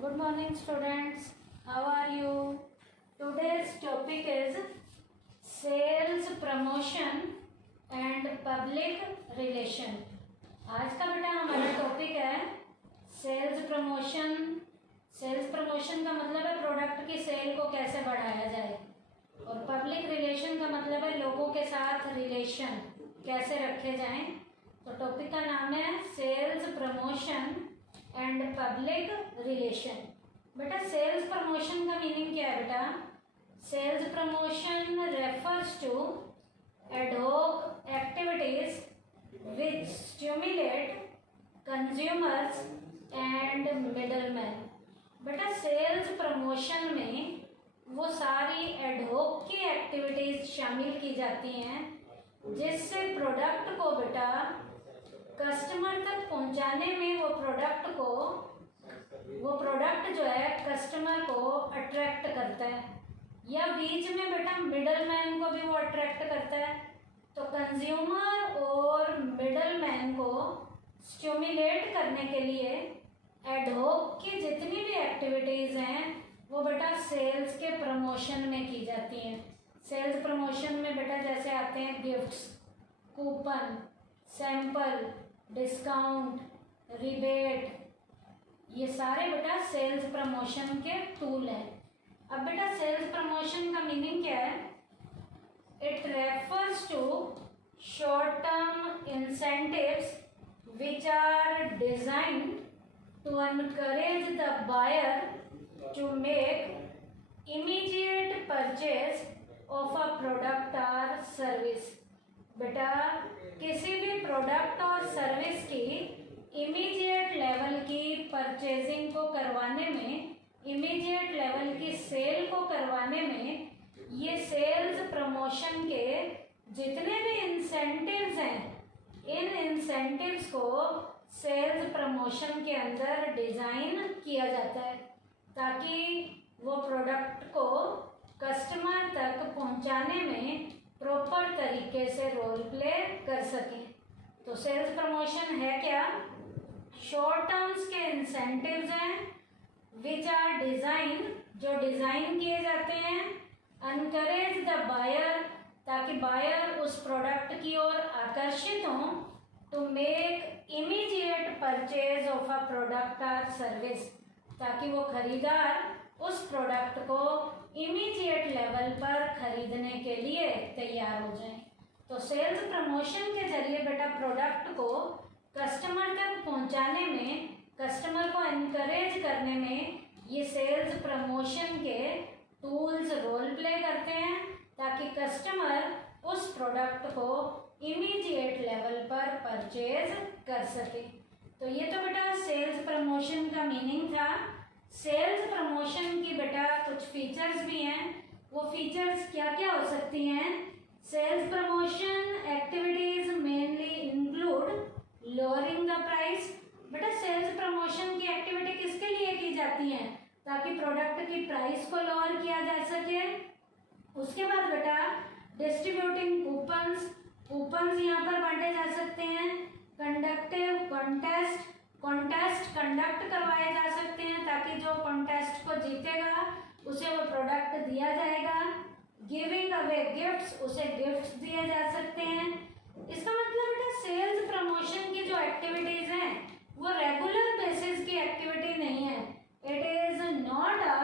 Good morning, students. How are you? Today's topic is sales promotion and public relation. आज का बेटा हमारा topic है सेल्स प्रमोशन। सेल्स प्रमोशन का मतलब है प्रोडक्ट की सेल को कैसे बढ़ाया जाए, और पब्लिक रिलेशन का मतलब है लोगों के साथ रिलेशन कैसे रखे जाएं। तो टॉपिक का नाम है sales promotion and public relation. बेटा सेल्स प्रमोशन का मीनिंग क्या है बेटा? Sales promotion refers to ad hoc activities which stimulate consumers and middleman. बेटा सेल्स प्रमोशन में वो सारी एडहॉक की एक्टिविटीज शामिल की जाती हैं जिससे प्रोडक्ट को बेटा कस्टमर तक पहुंचाने में वो प्रोडक्ट जो है कस्टमर को अट्रैक्ट करता है, या बीच में बेटा मिडल मैन को भी वो अट्रैक्ट करता है। तो कंज्यूमर और मिडल मैन को स्टिमुलेट करने के लिए एडहॉक की जितनी भी एक्टिविटीज़ हैं वो बेटा सेल्स के प्रमोशन में की जाती हैं। सेल्स प्रमोशन में बेटा जैसे आते हैं gifts, coupon, sample, discount, rebate, ये सारे बेटा सेल्स प्रमोशन के टूल हैं। अब बेटा सेल्स प्रमोशन का मीनिंग क्या है? It refers to short term incentives which are designed to encourage the buyer to make immediate purchase of a product और सर्विस। बेटा किसी भी प्रोडक्ट और सर्विस की इमीडिएट लेवल की परचेजिंग को करवाने में, इमीडिएट लेवल की सेल को करवाने में ये सेल्स प्रमोशन के जितने भी इंसेंटिव्स हैं, इन इंसेंटिव्स को सेल्स प्रमोशन के अंदर डिज़ाइन किया जाता है ताकि वो प्रोडक्ट को कस्टमर तक पहुंचाने में प्रॉपर तरीके से रोल प्ले कर सकें। तो सेल्स प्रमोशन है क्या? शॉर्ट टर्म्स के इंसेंटिव्स हैं विच आर डिज़ाइन, जो डिज़ाइन किए जाते हैं, एनकरेज द बायर, ताकि बायर उस प्रोडक्ट की ओर आकर्षित हों, to make immediate purchase of a product और सर्विस, ताकि वो खरीदार उस प्रोडक्ट को इमीडिएट लेवल पर खरीदने के लिए तैयार हो जाएं। तो सेल्स प्रमोशन के जरिए बेटा प्रोडक्ट को कस्टमर तक पहुंचाने में, कस्टमर को एनकरेज करने में ये सेल्स प्रमोशन के टूल्स रोल प्ले करते हैं ताकि कस्टमर उस प्रोडक्ट को इमीडिएट लेवल पर परचेज कर सके। तो ये तो बेटा सेल्स प्रमोशन का मीनिंग था। सेल्स प्रमोशन की बेटा कुछ फीचर्स भी हैं। वो फीचर्स क्या क्या हो सकती हैं? Sales promotion activities mainly include lowering the price. बेटा सेल्स प्रमोशन की एक्टिविटी किसके लिए की जाती है? ताकि प्रोडक्ट की प्राइस को लोअर किया जा सके। उसके बाद बेटा डिस्ट्रीब्यूटिंग कूपन्स, कूपन्स यहाँ पर बांटे जा सकते हैं। कंडक्टिव कॉन्टेस्ट कंडक्ट करवाए जा सकते हैं ताकि जो कॉन्टेस्ट को जीतेगा उसे वो प्रोडक्ट दिया जाएगा। गिविंग अवे गिफ्ट्स, उसे गिफ्ट्स दिए जा सकते हैं। इसका मतलब बेटा सेल्स प्रमोशन की जो एक्टिविटीज हैं वो रेगुलर बेसिस की एक्टिविटी नहीं है। It is not a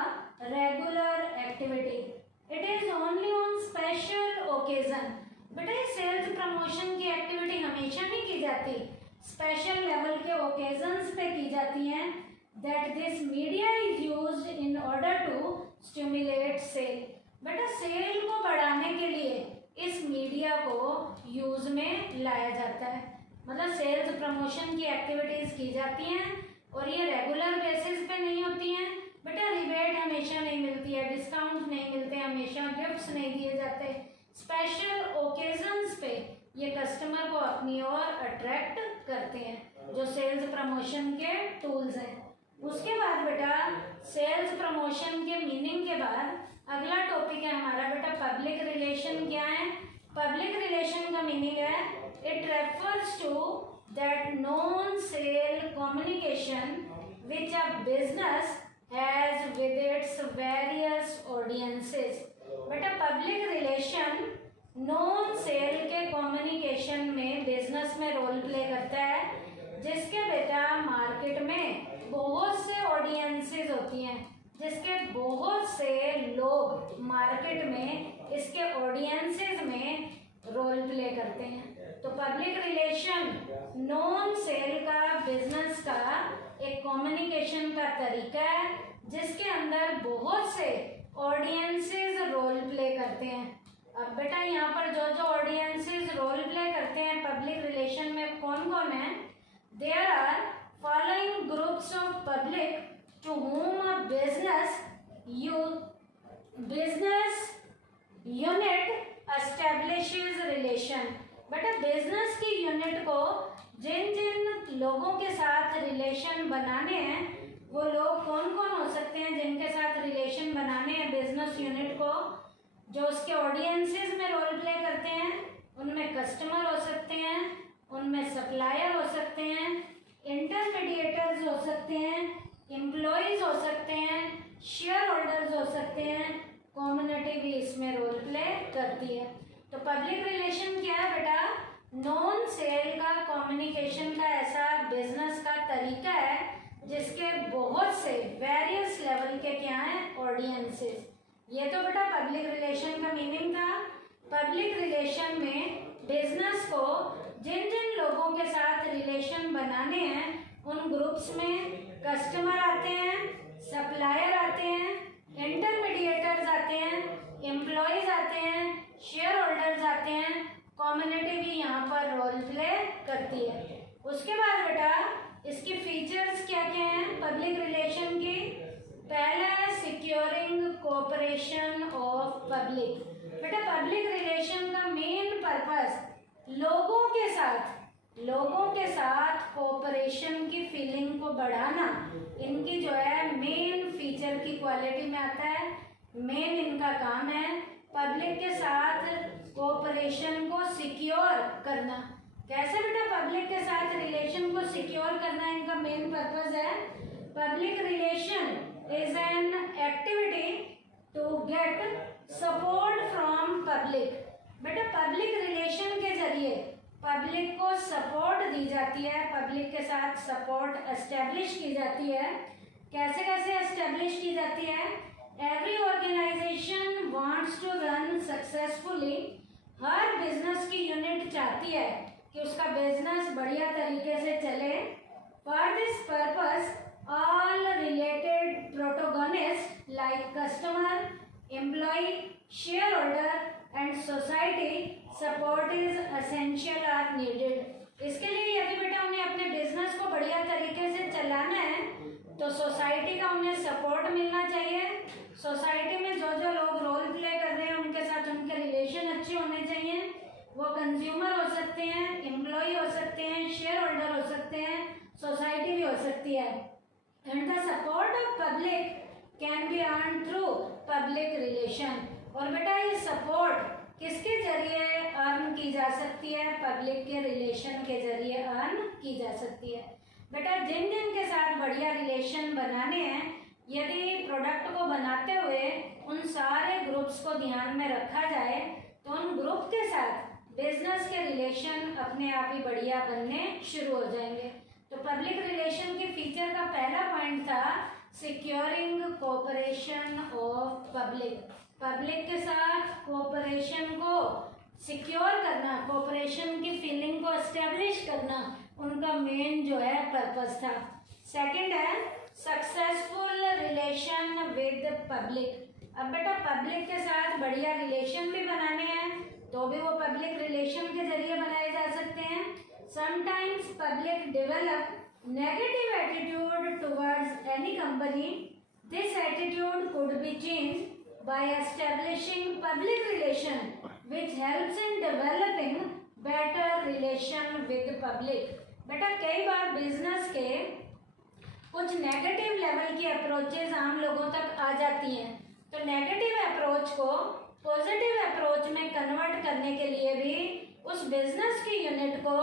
regular activity, it is only on special occasion. बेटा ये सेल्स प्रमोशन की एक्टिविटी हमेशा नहीं की जाती, स्पेशल लेवल के ओकेजन्स पे की जाती हैं। That this media is used in order to stimulate sale. बेटा सेल को बढ़ाने के लिए इस मीडिया को यूज में लाया जाता है। मतलब सेल्स प्रमोशन की एक्टिविटीज की जाती हैं और ये रेगुलर बेसिस पे नहीं होती हैं। बेटा रिबेट हमेशा नहीं मिलती है, डिस्काउंट नहीं मिलते हमेशा, गिफ्ट्स नहीं दिए जाते। स्पेशल ओकेजन्स पे ये कस्टमर को अपनी ओर अट्रैक्ट करते हैं, जो सेल्स प्रमोशन के टूल्स हैं। उसके बाद बेटा सेल्स प्रमोशन के मीनिंग के बाद अगला टॉपिक है हमारा बेटा पब्लिक रिलेशन। क्या है? पब्लिक रिलेशन का मीनिंग है it refers to that non sale communication which a business as with its various audiences। बेटा पब्लिक रिलेशन नॉन सेल के कम्युनिकेशन में बिजनेस में रोल प्ले करता है, जिसके बेटा मार्केट में बहुत से ऑडियंसेस होती हैं, जिसके बहुत से लोग मार्केट में इसके ऑडियंसेस में रोल प्ले करते हैं। तो पब्लिक रिलेशन नॉन सेल का बिजनेस का एक कम्युनिकेशन का तरीका है, जिसके अंदर बहुत से ऑडियंसेस रोल प्ले करते हैं। अब बेटा यहाँ पर जो जो ऑडियंसेस रोल प्ले करते हैं पब्लिक रिलेशन में कौन कौन है? There are following groups of public to whom a business unit establishes relation। बेटा बिजनेस की यूनिट को जिन जिन लोगों के साथ रिलेशन बनाने हैं, वो लोग कौन कौन हो सकते हैं जिनके साथ रिलेशन बनाने हैं बिजनेस यूनिट को, जो उसके ऑडियंसेस में रोल प्ले करते हैं? उनमें कस्टमर हो सकते हैं, उनमें सप्लायर हो सकते हैं, इंटरमीडिएटर्स हो सकते हैं, एम्प्लॉयज हो सकते हैं, शेयर होल्डर्स हो सकते हैं, कम्युनिटी भी इसमें रोल प्ले करती है। तो पब्लिक रिलेशन क्या है बेटा? नॉन सेल का कम्युनिकेशन का ऐसा बिजनेस का तरीका है जिसके बहुत से वेरियस लेवल के क्या हैं ऑडियंसेस। ये तो बेटा पब्लिक रिलेशन का मीनिंग था। पब्लिक रिलेशन में बिजनेस को जिन जिन लोगों के साथ रिलेशन बनाने हैं, उन ग्रुप्स में कस्टमर आते हैं, सप्लायर आते हैं, इंटरमीडिएटर्स आते हैं, एम्प्लॉयज आते हैं, शेयर होल्डर्स आते हैं, कम्युनिटी भी यहाँ पर रोल प्ले करती है। उसके बाद बेटा इसकी फीचर्स क्या क्या हैं पब्लिक रिलेशन की? पहला है सिक्योरिंग कोऑपरेशन ऑफ पब्लिक। बेटा पब्लिक रिलेशन का मेन पर्पस लोगों के साथ कोऑपरेशन की फीलिंग को बढ़ाना, इनकी जो है मेन फीचर की क्वालिटी में आता है। मेन इनका काम है पब्लिक के साथ कोऑपरेशन को सिक्योर करना। कैसे बेटा पब्लिक के साथ रिलेशन को सिक्योर करना इनका मेन पर्पस है? Public relation is an activity to get support from public. बेटा पब्लिक रिलेशन के जरिए पब्लिक को सपोर्ट दी जाती है, पब्लिक के साथ सपोर्ट एस्टेब्लिश की जाती है। कैसे कैसे एस्टेब्लिश की जाती है? Every organisation wants to run successfully. हर बिजनेस की यूनिट चाहती है कि उसका बिजनेस बढ़िया तरीके से चले। For this purpose all related protagonist like customer, employee, shareholder and society support is essential are needed. इसके लिए यदि बेटा उन्हें अपने बिजनेस को बढ़िया तरीके से चलाना है तो सोसाइटी का उन्हें सपोर्ट मिलना चाहिए। सोसाइटी में जो जो लोग रोल प्ले कर रहे हैं उनके साथ उनके रिलेशन अच्छे होने चाहिए। वो कंज्यूमर हो सकते हैं, एम्प्लॉय हो सकते हैं, शेयर होल्डर हो सकते हैं, सोसाइटी भी हो सकती है। And the support of public can be earn through public relation. और बेटा ये सपोर्ट किसके जरिए अर्न की जा सकती है? पब्लिक के रिलेशन के जरिए अर्न की जा सकती है। बेटा जिन जिन के साथ बढ़िया रिलेशन बनाने हैं, यदि प्रोडक्ट को बनाते हुए उन सारे ग्रुप्स को ध्यान में रखा जाए तो उन ग्रुप के साथ बिजनेस के रिलेशन अपने आप ही बढ़िया बनने शुरू हो जाएंगे। तो पब्लिक रिलेशन के फीचर का पहला पॉइंट था securing cooperation of public. Public के साथ कोऑपरेशन को सिक्योर करना, कोऑपरेशन की फीलिंग को एस्टेब्लिश करना उनका मेन जो है पर्पस था। सेकंड है सक्सेसफुल रिलेशन विद पब्लिक। अब बेटा पब्लिक के साथ बढ़िया रिलेशन भी बनाने हैं तो भी वो पब्लिक रिलेशन के जरिए बनाए जा सकते हैं। Sometimes public develop negative attitude towards any company. This attitude could be changed by establishing public relation which helps in developing better relation with public। बेटा कई बार बिजनेस के कुछ नेगेटिव लेवल की अप्रोचेज आम लोगों तक आ जाती हैं, तो नेगेटिव अप्रोच को पॉजिटिव अप्रोच में कन्वर्ट करने के लिए भी उस बिजनेस की यूनिट को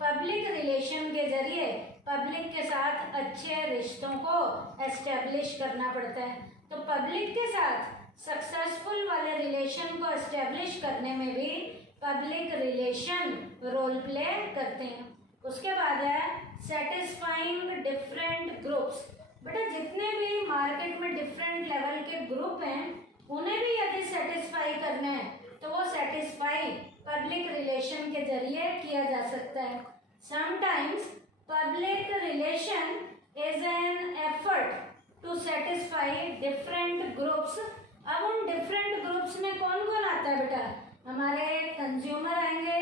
पब्लिक रिलेशन के जरिए पब्लिक के साथ अच्छे रिश्तों को एस्टेब्लिश करना पड़ता है। तो पब्लिक के साथ सक्सेसफुल वाले रिलेशन को एस्टेब्लिश करने में भी पब्लिक रिलेशन रोल प्ले करते हैं। उसके बाद है सेटिस्फाइंग डिफरेंट ग्रुप्स। बेटा जितने भी मार्केट में डिफरेंट लेवल के ग्रुप हैं उन्हें भी यदि सेटिस्फाई करना है तो वो सेटिस्फाई पब्लिक रिलेशन के जरिए किया जा सकता है। Sometimes public relation is an effort to satisfy different groups. अब उन डिफरेंट ग्रुप्स में कौन कौन आता है बेटा? हमारे कंज्यूमर आएंगे,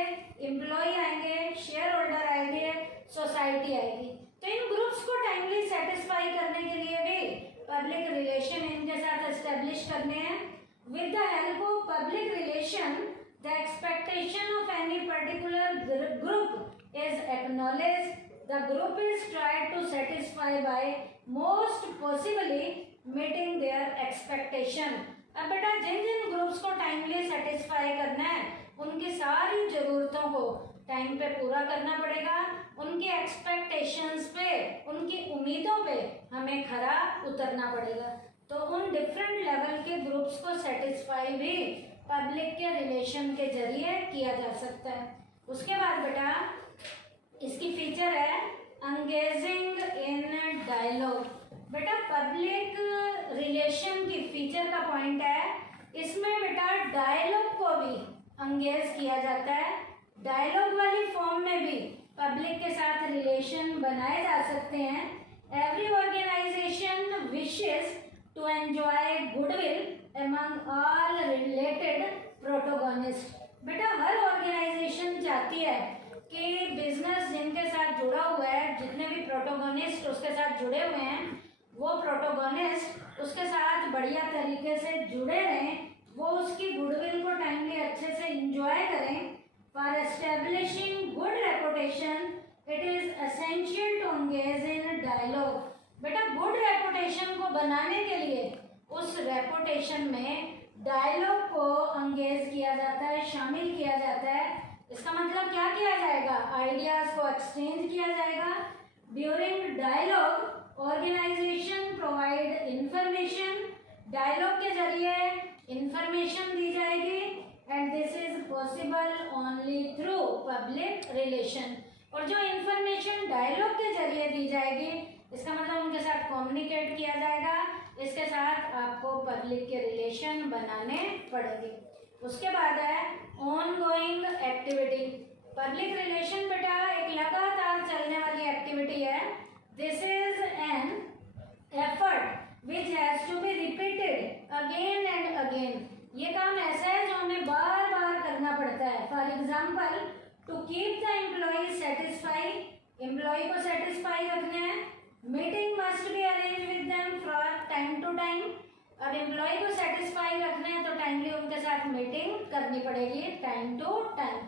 एम्प्लॉय आएंगे, शेयर होल्डर आएंगे, सोसाइटी आएगी। तो इन ग्रुप्स को टाइमली सेटिस्फाई करने के लिए भी पब्लिक रिलेशन इनके साथ एस्टेब्लिश करने हैं। With the help of public relation the expectation of any particular group is acknowledged, the group is tried to satisfy by most possibly meeting their expectation. अब बेटा जिन जिन ग्रुप्स को टाइमली सेटिस्फाई करना है उनकी सारी जरूरतों को टाइम पे पूरा करना पड़ेगा। उनकी एक्सपेक्टेशंस पे, उनकी उम्मीदों पे हमें खरा उतरना पड़ेगा। तो उन डिफरेंट लेवल के ग्रुप्स को सेटिस्फाई भी पब्लिक के रिलेशन के जरिए किया जा सकता है। उसके बाद बेटा इसकी फीचर है एंगेजिंग इन डायलॉग। बेटा पब्लिक रिलेशन की फीचर का पॉइंट है इसमें बेटा डायलॉग को भी एंगेज किया जाता है। डायलॉग वाली फॉर्म में भी पब्लिक के साथ रिलेशन बनाए जा सकते हैं। Every organisation wishes to enjoy goodwill among all related protagonist. बेटा हर ऑर्गेनाइजेशन चाहती है कि बिजनेस जिनके साथ जुड़ा हुआ है, जितने भी प्रोटोगोनिस्ट उसके साथ जुड़े हुए हैं, वो प्रोटोगोनिस्ट उसके साथ बढ़िया तरीके से जुड़े रहें, वो उसकी गुडविल को टाइमली अच्छे से इंजॉय करें। For establishing good reputation it is essential to engage in dialogue. बेटा गुड रेपुटेशन को बनाने के लिए उस रेपुटेशन में डायलॉग को एंगेज किया जाता है, शामिल किया जाता है। इसका मतलब क्या किया जाएगा? आइडियाज को एक्सचेंज किया जाएगा। During dialogue organisation provide information. Dialogue के जरिए इंफॉर्मेशन दी जाएगी and this is possible only through public relation. और जो इंफॉर्मेशन डायलॉग के जरिए दी जाएगी इसका मतलब उनके साथ कम्युनिकेट किया जाएगा, इसके साथ आपको पब्लिक के रिलेशन बनाने पड़ेंगे। उसके बाद है ongoing activity. Public relation बेटा एक लगातार चलने वाली एक्टिविटी है। This is an effort which has to be repeated again and again. ये काम ऐसा है जो हमें बार बार करना पड़ता है। For example to keep the employee satisfy, employee को सेटिस्फाई रखना है। Meeting must be arrange with them for time to time. अब एम्प्लॉय को सेटिस्फाई रखना है तो टाइमली उनके साथ मीटिंग करनी पड़ेगी टाइम टू टाइम।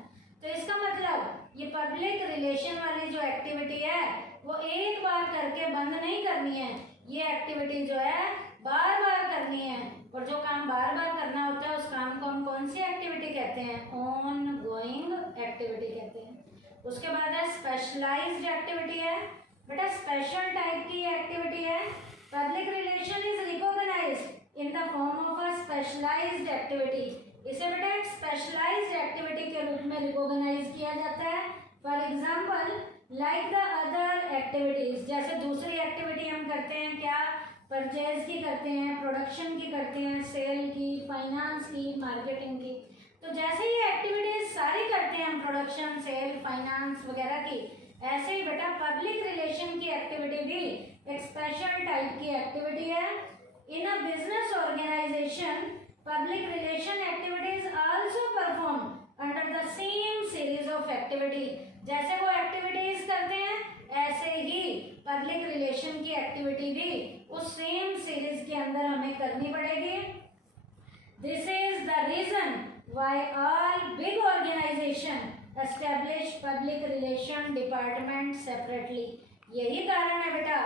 तो इसका मतलब ये पब्लिक रिलेशन वाली जो एक्टिविटी है वो एक बार करके बंद नहीं करनी है। ये एक्टिविटी जो है बार बार करनी है। और जो काम बार बार करना होता है उस काम को हम कौन सी एक्टिविटी कहते हैं? ऑन गोइंग एक्टिविटी कहते हैं। उसके बाद है स्पेशलाइज्ड एक्टिविटी है। बेटा स्पेशल टाइप की एक्टिविटी है। Public relation is recognised in the form of a specialised activity. इसे बेटा एक स्पेशलाइज्ड एक्टिविटी के रूप में रिकॉग्नाइज किया जाता है। For example like the other activities, जैसे दूसरी एक्टिविटी हम करते हैं क्या? परचेज की करते हैं, प्रोडक्शन की करते हैं, सेल की, फाइनेंस की, मार्केटिंग की। तो जैसे ये एक्टिविटीज सारी करते हैं हम, प्रोडक्शन, सेल, फाइनेंस वगैरह की, ऐसे ही बेटा पब्लिक रिलेशन की एक्टिविटी भी एक स्पेशल टाइप की एक्टिविटी है। In a business organization public relation activities also perform under the same series of activity. जैसे वो एक्टिविटीज करते हैं ऐसे ही पब्लिक रिलेशन की एक्टिविटी भी उस सेम सीरीज के अंदर हमें करनी पड़ेगी। This is the reason why all big organization establish public relation department separately. यही कारण है बेटा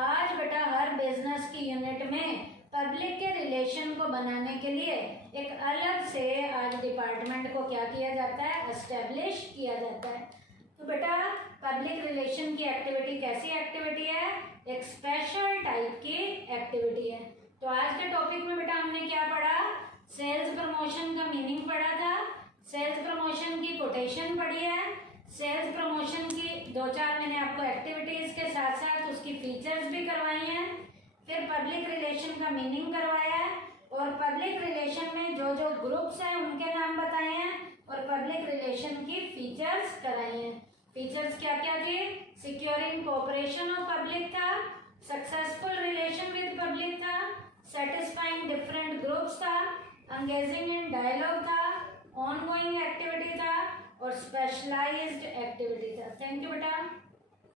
आज बेटा हर बिजनेस की यूनिट में पब्लिक के रिलेशन को बनाने के लिए एक अलग से आज डिपार्टमेंट को क्या किया जाता है? एस्टेब्लिश किया जाता है। तो बेटा पब्लिक रिलेशन की एक्टिविटी कैसी एक्टिविटी है, एक स्पेशल टाइप की एक्टिविटी है। तो आज के टॉपिक में बेटा हमने क्या पढ़ा, सेल्स प्रमोशन का मीनिंग पढ़ा था, सेल्स प्रमोशन की कोटेशन पढ़ी है, सेल्स प्रमोशन की 2-4 मैंने आपको एक्टिविटीज के साथ साथ उसकी फीचर्स भी करवाई हैं, फिर पब्लिक रिलेशन का मीनिंग करवाया है और पब्लिक रिलेशन में जो जो ग्रुप्स हैं उनके नाम बताए हैं और पब्लिक रिलेशन की फीचर्स कराई हैं। फीचर्स क्या क्या थे, सिक्योरिंग कोऑपरेशन ऑफ पब्लिक था, सक्सेसफुल रिलेशन विद पब्लिक था, सेटिस्फाइंग डिफरेंट ग्रुप्स था, एंगेजिंग इन डायलॉग था, ऑनगोइंग एक्टिविटी था और स्पेशलाइज्ड एक्टिविटी था। थैंक यू बेटा।